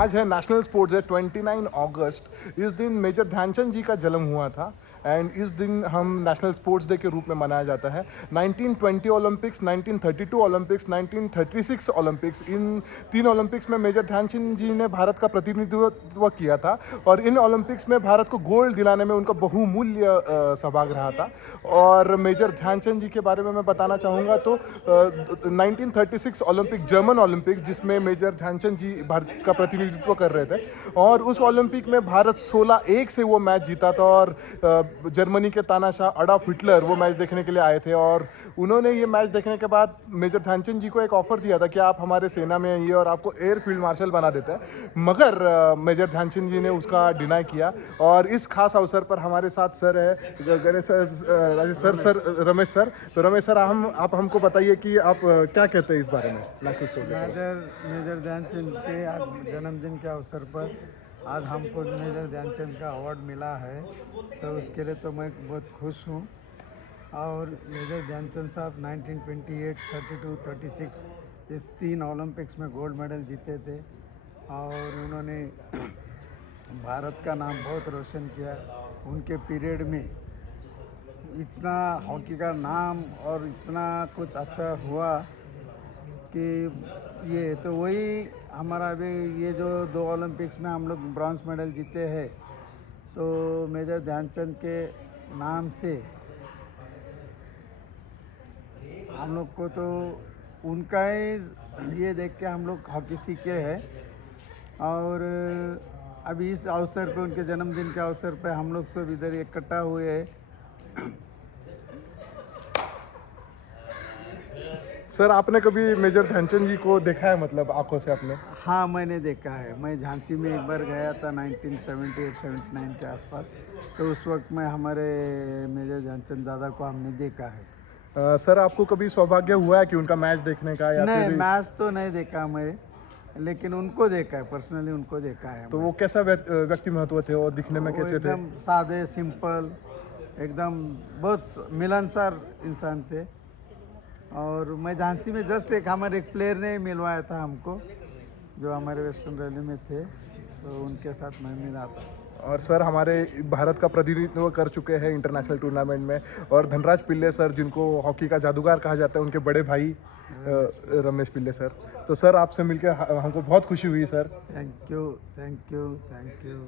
आज है national sports day 29 अगस्त। इस दिन मेजर ध्यानचंद जी का जन्म हुआ था एंड इस दिन हम नेशनल स्पोर्ट्स डे के रूप में मनाया जाता है। 1920 ओलंपिक्स, 1932 ओलंपिक्स, 1936 ओलंपिक्स, इन तीन ओलंपिक्स में मेजर ध्यानचंद जी ने भारत का प्रतिनिधित्व किया था और इन ओलंपिक्स में भारत को गोल्ड दिलाने में उनका बहुमूल्य सहभाग रहा था। और मेजर ध्यानचंद जी के बारे में मैं बताना चाहूँगा तो 1936 ओलंपिक, जर्मन ओलंपिक्स, जिसमें मेजर ध्यानचंद जी भारत का प्रतिनिधित्व कर रहे थे और उस ओलंपिक में भारत 16-1 से वो मैच जीता था और जर्मनी के तानाशाह अडॉल्फ हिटलर वो मैच देखने के लिए आए थे और उन्होंने ये मैच देखने के बाद मेजर ध्यानचंद जी को एक ऑफर दिया था कि आप हमारे सेना में आइए और आपको एयर फील्ड मार्शल बना देते हैं, मगर मेजर ध्यानचंद जी ने उसका डिनाई किया। और इस खास अवसर पर हमारे साथ सर है गणेश सर रमेश सर। तो रमेश सर, आप हमको बताइए कि आप क्या कहते हैं इस बारे में national sports day? Major Dhyan Chand के आज जन्मदिन के अवसर पर आज हमको मेजर ध्यानचंद का अवार्ड मिला है, तो उसके लिए तो मैं बहुत खुश हूँ। और मेजर ध्यानचंद साहब 1928, 32, 36 इस तीन ओलंपिक्स में गोल्ड मेडल जीते थे और उन्होंने भारत का नाम बहुत रोशन किया। उनके पीरियड में इतना हॉकी का नाम और इतना कुछ अच्छा हुआ कि ये तो वही हमारा अभी ये जो दो ओलंपिक्स में हम लोग ब्रॉन्ज मेडल जीते हैं, तो मेजर ध्यानचंद के नाम से हम लोग को तो उनका ही ये देख के हम लोग हॉकी सीखे हैं। और अभी इस अवसर पे, उनके जन्मदिन के अवसर पे हम लोग सब इधर इकट्ठा हुए हैं। सर, आपने कभी मेजर ध्यानचंद जी को देखा है, मतलब आंखों से आपने? हाँ, मैंने देखा है। मैं झांसी में एक बार गया था 1978-79 के आसपास, तो उस वक्त में हमारे मेजर ध्यानचंद दादा को हमने देखा है। सर, आपको कभी सौभाग्य हुआ है कि उनका मैच देखने का? या नहीं, फिर मैच तो नहीं देखा मैं, लेकिन उनको देखा है, पर्सनली उनको देखा है। तो वो कैसा व्यक्ति महत्व थे और दिखने में वो कैसे थे? एकदम सादे, सिंपल, एकदम बहुत मिलनसार इंसान थे। और मैं झांसी में जस्ट हमारे एक प्लेयर ने मिलवाया था हमको, जो हमारे वेस्टर्न रेलवे में थे, तो उनके साथ मैं मिला था। और सर, हमारे भारत का प्रतिनिधित्व कर चुके हैं इंटरनेशनल टूर्नामेंट में। और धनराज पिल्ले सर, जिनको हॉकी का जादूगर कहा जाता है, उनके बड़े भाई रमेश पिल्ले सर। तो सर, आपसे मिलकर हमको बहुत खुशी हुई sir. Thank you, thank you, thank you.